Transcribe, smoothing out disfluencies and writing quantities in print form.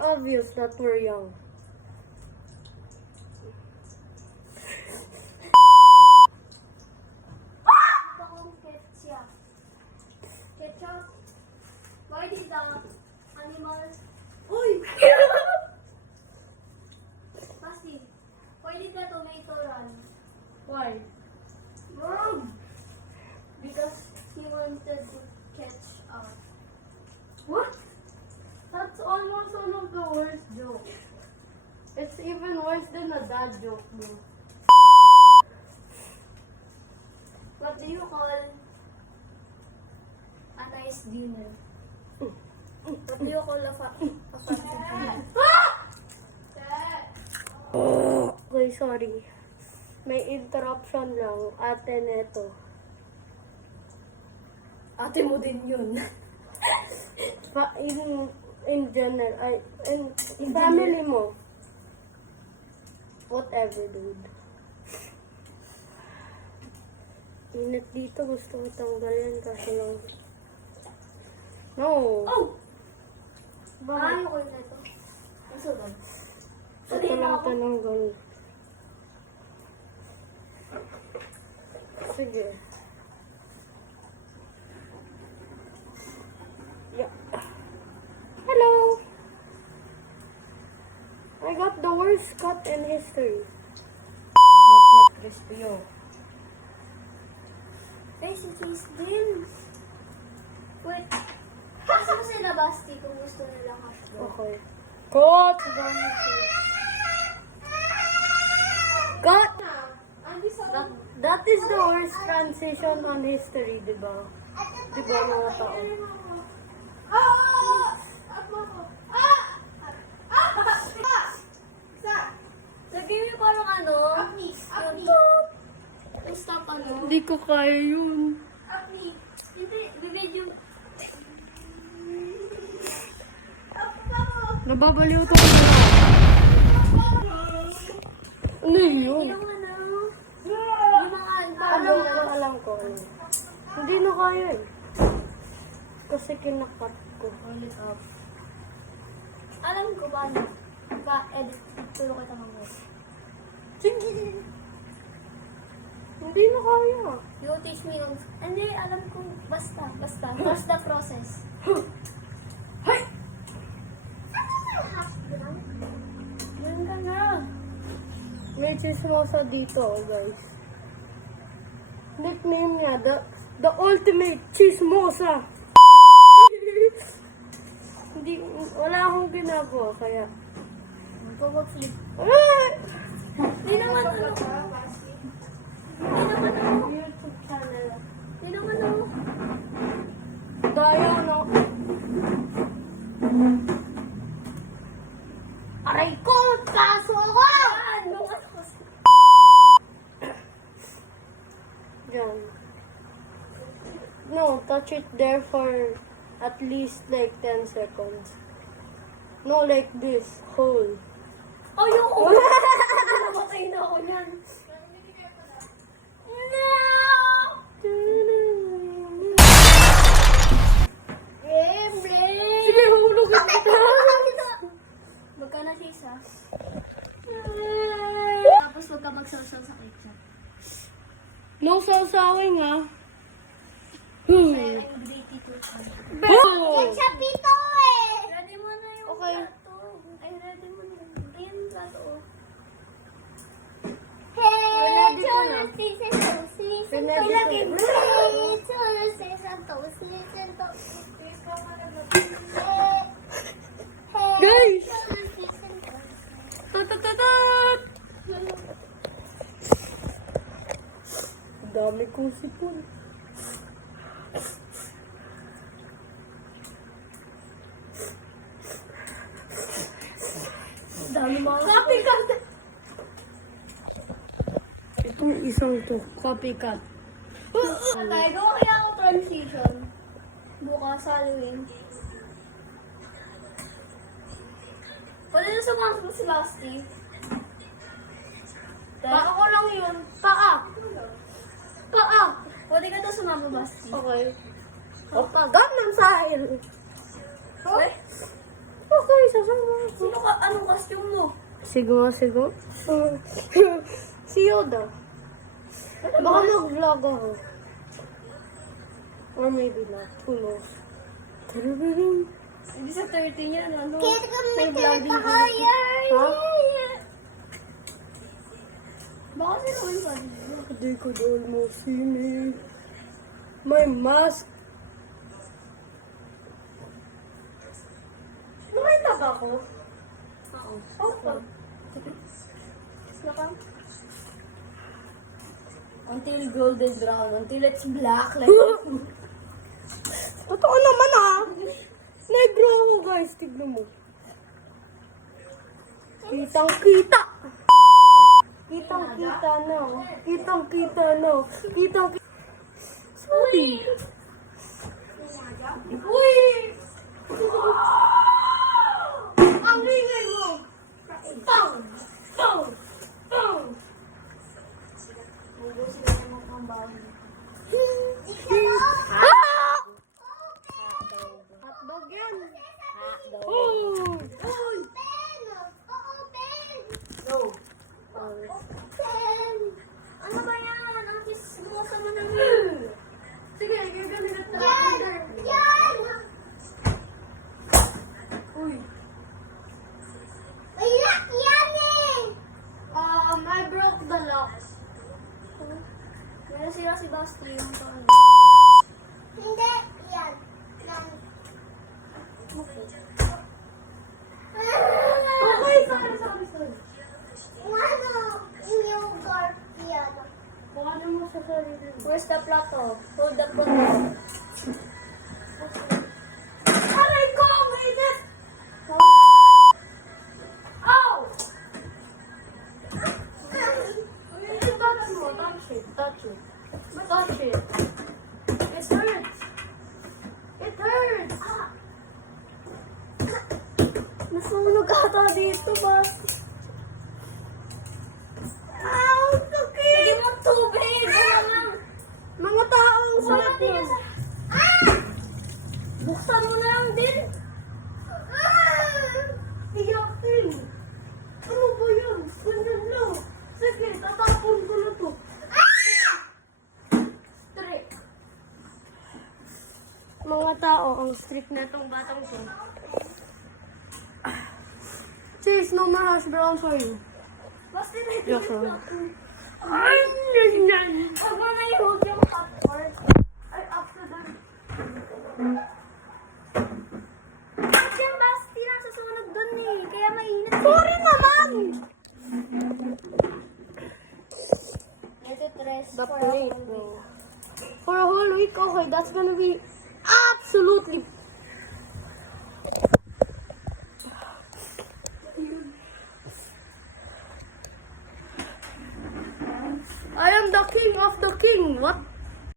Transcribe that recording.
obvious that we're young. Ketchup. Why did the animals... Uy! Basti, why did the tomato run? Why? Mom! Because he wanted to catch up. What? That's almost one of the worst jokes. It's even worse than a dad joke, bro. What do you call a nice dinner? What do you call a fancy dinner? Okay, sorry. May interruption lang. Ate neto. Ate mo din yun. In general, in family mo. Whatever, dude. Init dito, gusto ko tanggalin kasi lang. No. Oh! Bakit ko na ito? Ang sudan. Ito lang tananggal. Sige. Yeah. Hello. I got the worst cut in history. Not crispy, oh. Rice and cheese din. Wait. Kasi mo sila Basti kung gusto nila hotdog. Okay. Cut! Cut! That is the worst transition on history, di ba? Di ba mga tao? Lagyan mo parang ano? Yung stop ano? Hindi ko kaya yun. Hindi, bibidyo. Nababaliw ko. Ano yun? Yung ano? Yung mga parang Alam ko. Hindi na kaya eh. Kasi kinakat ko. alam ko ba ano? Ka-edit. Turo kita mga. Sige. Hindi na kaya. You teach me yung... Hindi, alam ko. Basta. Trust the process. Hay! Yan ka na. May chismosa dito, guys. Nickname niya, the ultimate chismosa. Hindi, wala akong ginagawa, kaya. Go-go-flip. Ah! Hindi naman ano. YouTube channel. Hindi naman ano. Daya, no? Aray ko! Kaso ako! Ano ka? Yan. No, touch it there for at least like 10 seconds. No, like this, whole. Ayoko! Namatay na ako niyan. No! Sige, hulugin kita. Magkana sis ha? Tapos huwag ka magsawsaw sa ketchup. No sawsawing, ha? Kaya I'm gritty too. Boom! Ketchup ito eh! Ready mo na yung Okay. plato. Ay, ready mo na yung plato. Hey, cholos, listen to, listen to. Ilagay mo. Hey, cholos, listen to, listen to. Guys! Cholos, listen to. Tatatatat! Dami kong sipon. Dami mga copycat. Itong isang to, copycat. Patay, gawa kaya ako transition. Bukas, Halloween. Pwede na sumasok si Basti. Paa ko lang yun. Paa. Pwede ka daw sumama, Basti. Okay. Opa, ganun sahil. Hoy? Okay, sasama. Sino ka? Anong costume mo? Siguro. Si Yoda. Baka mag-vlog ako. Or maybe not. Who knows? Tarararang. Hindi sa 30 niya, ano? Kaya ka May vlogging video. Ha? Baka sino kayo pa? They could almost see me. My mask. Nakita ba ako? Oo. Oo. Saka? Until golden brown, until it's black like this. Totoo naman ah. Negro ako guys. Tignan mo. Kitang-kita. Kitang-kita na. Kitang-kita na. Kitang-kita. Sorry. Uy! Ang ingay mo! Pang! Pang! Pang! Ubusin na naman ang bawang. Ah! Hotdog yan. Hotdog. Oh! Uy! No. Ano ba yan? Ang kismosa mo na Sige, gagamit na Yan! Yan! Uy! Wala! Yan eh! I broke the lock. Meron sila si Basti yung paano. Hindi! Yan! Yan! Okay, sorry. Ano? Yung guard yan. Baka naman sa sarili mo. Where's the plato? Hold the plato. Aray ko! Mainit! Ow! Touch mo. Touch it. Touch it. Touch it. It hurts. It hurts. Nasunog ata dito, Basti. Ow! Sakit! Sige mo tubig! Ano lang? Mga taong Wala sakit din mo. yan sa... Buksan mo na lang din. Iyakin! Ano ba yun? Ganyan lang. Sige, tatapon ko na to. Strict. Mga tao, ang strict na itong batang to. Cheese, no more hash brown for you. Basti na ito. Yes, sir. Ay, nanyan! Huwag mo na i-hold yung cup first. Ay, after that. Kasi yung Basti nasa sunog dun eh. Kaya mainit. Sorry naman! Ito tres. The plate, bro. For a whole week, okay, that's gonna be absolutely... I am the king of the king. What?